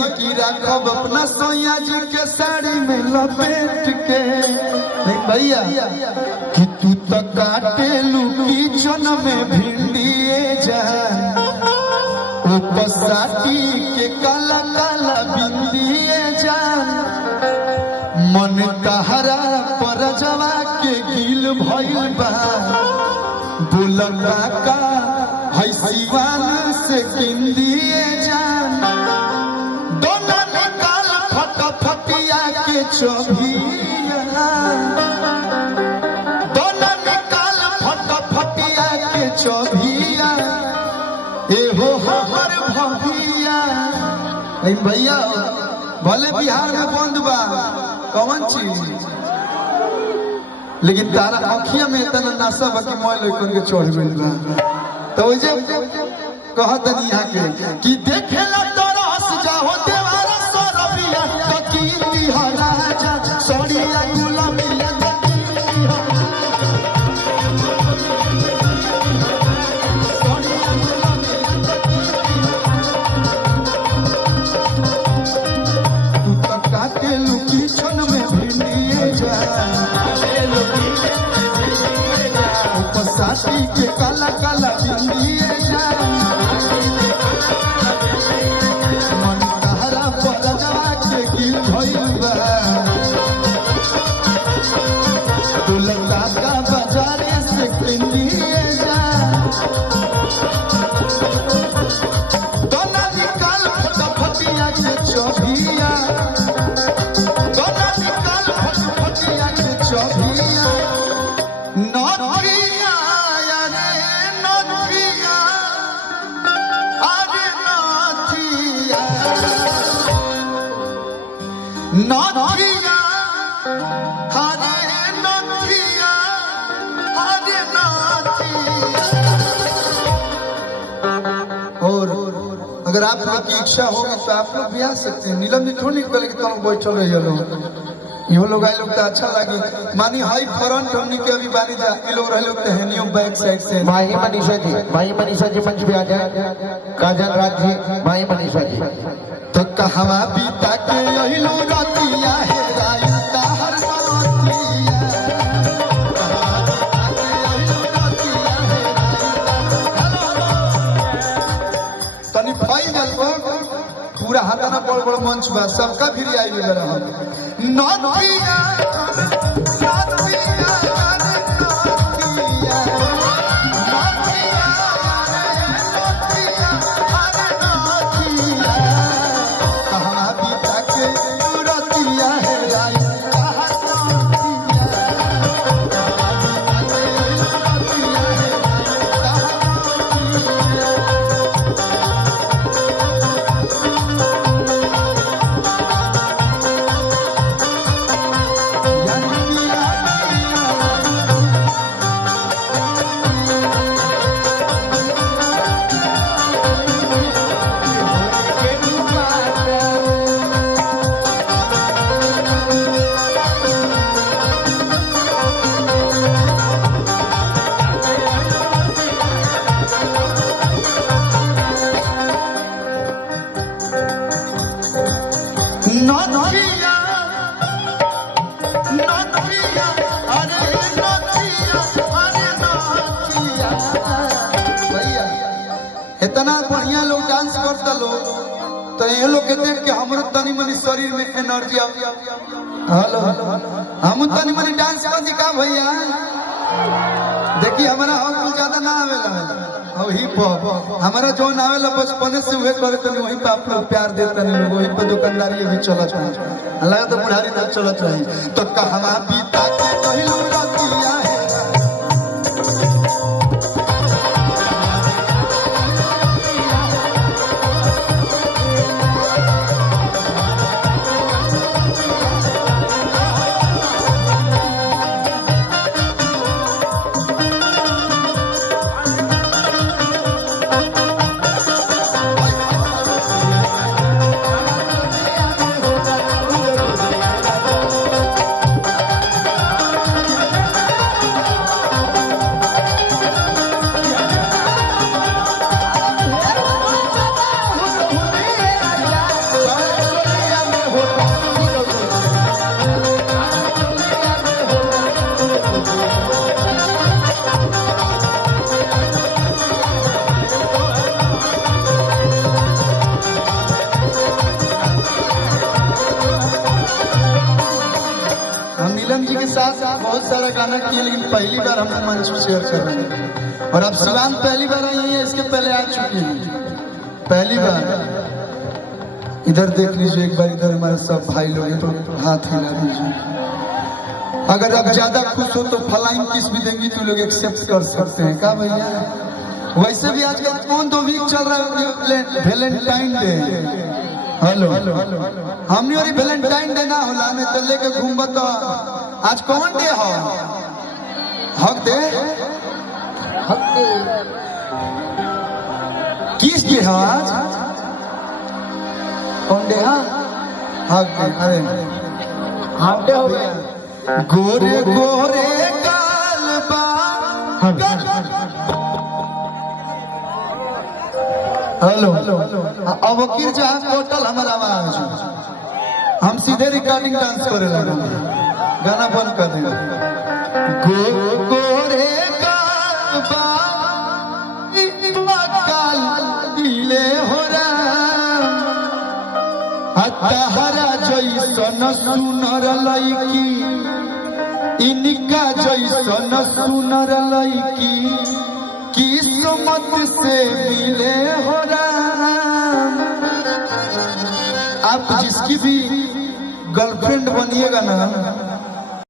कहती कि राखब अपना सोया जी के साड़ी में लपेट के। भैया कि तू तो काटे लुकी चन में भिंडिए जा साटी के काला काला बिंदिए जान मन तहरा पर जवा के गिल भइल बा बुलका का है सिवान से किंदिए जान दोनों निकाल फटफटिया के चोभिया दोनों निकाल फटफटिया के चोभिया एहो हमर भैया। भैया भले बिहार में बंद बा कौन चीज लेकिन तारा अखिया में इतना नशा बा कि मोल लेकर के चढ़ गइल बा। तो जे कहत यहाँ के कि देखेला तोरा हंस जाओ देवारा सरबिया तो कीर्ति हो राजा सोड़िया गुलाबिया साथी के काला काला बिंदिए मन तहरा पर जवा के गिल भइल बा दुलका का बाजारे से किंदिए जा दोना निकाल फटफटिया के चोभिया दोना निकाल फटफटिया के चोभिया नथिया हरे नथिया हरे नथिया। और अगर आप लोग की इच्छा होगी तो आप लोग भी आ सकते हैं। नीलम जी थोड़ी निकल के तुम बैठल रही लोग यो लोग आए लोग तो अच्छा लगी मानी हाई फ्रंट हमनी के अभी बानी जा ये लोग रहे लोग टहनियो बैक साइड से माही मनीषा जी मंच पे आ जाए काजल राज जी माही मनीषा जी तो कहवा बीता के अहिलू रतिया है रायता हर रतिया तनी फाइनल पूरा हाथाना बड़ बड़ मंच बा सबका भी आई ले रहा नथिया नथिया इतना बढ़िया लोग डांस करता लोग तो ये लोग के देख के हमारे तनी मनी शरीर में एनर्जी हेलो हम तनी मनी डांस कर दिखा भैया देखिए हमारा हम ज्यादा ना आवेला हिप हॉप हमारा जो ना आवेला बचपन से हुए करे तो वहीं पे आप लोग प्यार देते हैं वहीं पे दुकानदारी भी चलत है लगा तो बुढ़ारी तक चलत रही तो कहवा बीता के कहिलू रतिया है के साथ बहुत सारा गाना किए, लेकिन पहली बार हम मंच शेयर कर रहे हैं। और अब शिवांग पहली बार आई है, इसके पहले आ चुकी है, पहली बार। इधर देख लीजिए एक बार, इधर हमारे सब भाई लोग हैं, तो हाथ हिला दीजिए। अगर आप ज्यादा खुश हो तो फ्लाइंग किस भी देंगी तो लोग एक्सेप्ट कर सकते हैं, क्या भैया? वैसे भी आजकल कौन 2 वीक चल रहा है वैलेंटाइन डे। हेलो, हमने और वैलेंटाइन डे ना होला ने तो लेके घूमब तो आज कौन डे हो? हक दे, किस डे हो आज? कौन डे? हक दे। अरे हक डे हो गया। गोरे गोरे कालबा हेलो, अब वकील जहाज टोटल हमारा आवाज, हम सीधे रिकॉर्डिंग डांस करे लगे, गाना बंद कर देगा। गोरे कालबा काल दिले हो राम, हरा जैसन सुनर लईकी, इनका जैसन सुनर लईकी किस्मत से मिले हो राम। आप जिसकी भी गर्लफ्रेंड बनिएगा ना,